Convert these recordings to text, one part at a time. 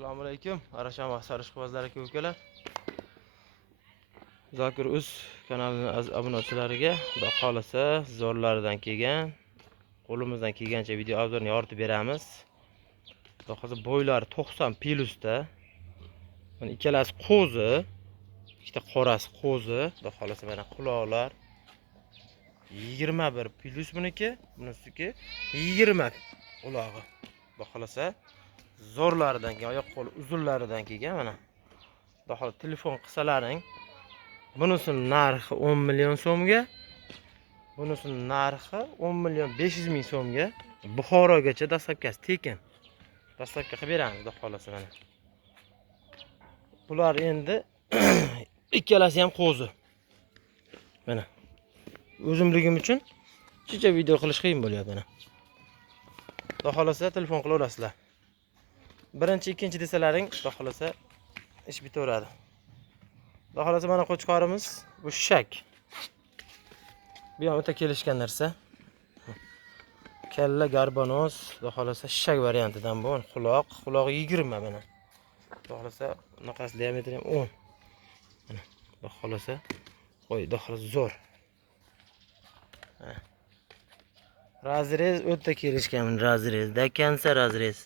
Assalomu alaykum. Arasham va sarishqibozlar aka-ukalar. Zokir Uz kanalining obunachilariga xudo xolasa zo'rlaridan kelgan, qo'limizdan kelgancha video obzorni yoritib beramiz. Xudo xolasa bo'ylari 90 plyusda. Mana ikkalasi qo'zi, ikkita qorasi qo'zi. Xudo xolasa mana quloqlar 21 plyus buniki, bunisiki 20 quloqi. Xudo xolasa zo'rlaridan kelgan, oyoq qo'li uzunlaridan kelgan mana. Xudo xolasa telefon qilsalaring, bunisining narxi 10 million so'mga, bunisining narxi 10 million 500 ming so'mga. Buxorogacha dastlabkasi tekin. Dastlabki qilib beramiz, xudo xolasa mana. Bular endi ikkalasi ham qo'zi. Mana. O'zimligim uchun shuncha video qilish qiyin bo'lyapti mana. Xudo xolasa telefon qilaverasizlar. Birinchi, ikkinchi desalaring, xudo xolasa ish bitaveradi. Xudo xolasa mana qo'chqorimiz bu shak. Bu ham o'ta kelishgan narsa. Kalla garbonoz, xudo xolasa shak variantidan bu. Quloq 20 mana. Xudo xolasa bunaqasi diametri ham 10. Mana xudo xolasa qo'y, xudo xolasa zo'r. Razrez o'ta kelishgan, razrezda kansa razrez.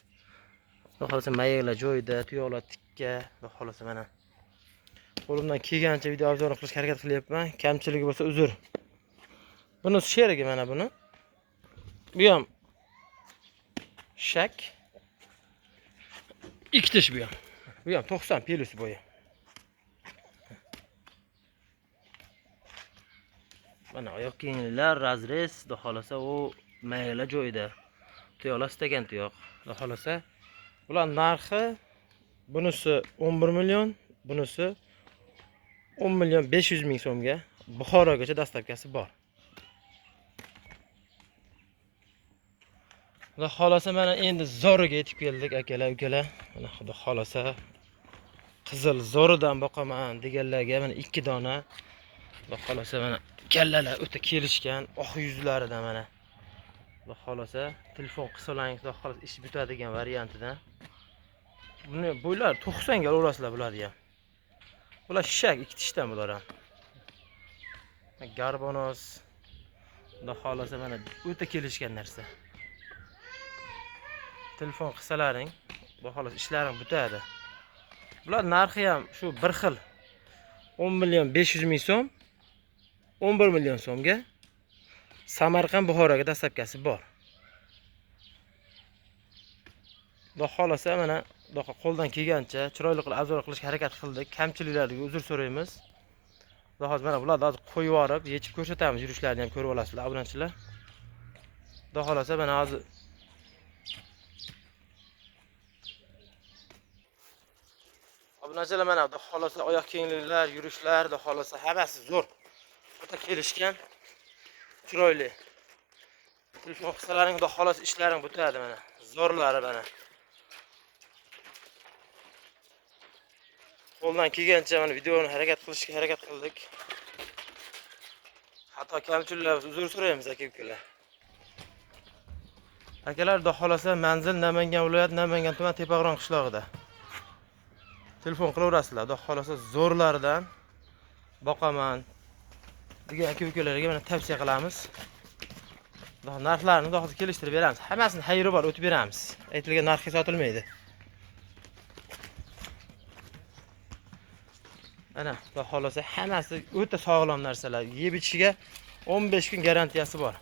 Xudo xolasa mayaklar joyida, tuyoqlar tikka, xudo xolasa mana. Qo'limdan kelgancha video obzor qilishga harakat qilyapman. Kamchiligi bo'lsa uzr. Buni sherigi mana buni. Bu ham shak. Ikkitish bu ham. Bu ham 90 plyus bo'yi. Mana oyoq kengliklar, razrez, xudo xolasa u mayaklar joyida. Tuyoqlar stakan tuyoq. Xudo xolasa bular narxi bunisi 11 million, bunisi 10 million 500 ming so'mga. Buxorogacha dastlabkasi bor. Xudo xolasa mana endi zo'riga yetib keldik akalar, ukalar. Mana xudo xolasa qizil zo'ridan boqaman deganlarga mana 2 dona. Xudo xolasa mana kallalar o'ta kelishgan, oq yuzlaridan mana. Xudo xolasa telefon qilsalaring, xudo xolasa ish bitadigan variantidan. Buni bo'ylar 90 ga olasizlar bularni ham. Bular shak, ikkitishdan bular ham. Garbonoz. Xudo xolasa mana o'ta kelishgan narsa. Telefon qilsalaring, xudo xolasa ishlaring bitadi. Bular narxi ham shu bir xil. 10 million 500 ming so'm, 11 million so'mga. Samarqand, Buxoroga dastlabkasi bor. Xudo xolasa mana qo'ldan kelgancha chiroyli qilib obzor qilishga harakat qildik. Kamchiliklarga uzr so'raymiz. Xudo xolasa mana bularni hozir qo'yib yorib, yechib ko'rsatamiz, yurishlarini ham ko'rib olasizlar, obunachilar. Xudo xolasa mana hozir obunachilar mana xudo xolasa oyoq kengliklar, yurishlar, xudo xolasa hammasi zo'r. O'ta kelishgan, chiroyli. Telefon qilsalaring, xudo xolasa ishlaring bitadi mana. Zo'rlari mana. Qo'ldan kelgancha mana videoni qilishga harakat qildik. Hatto kamchiliklar uzr so'raymiz aka-ukalar. Akalar, xudo xolasa manzil Namangan viloyati Namangan tuman Tepag'ron qishlog'ida. Telefon qilaverasizlar. Xudo xolasa zo'rlaridan boqaman degan aka-ukalarga mana tavsiya qilamiz. Narxlarini xudo xolasa kelishtirib beramiz. Hammasini xayri bor o'tib beramiz. Aytilgan narxga sotilmaydi. Mana xudo xolasa hammasi o'ta sog'lom narsalar. Yeb ichishiga 15 kun garantiyasi bor.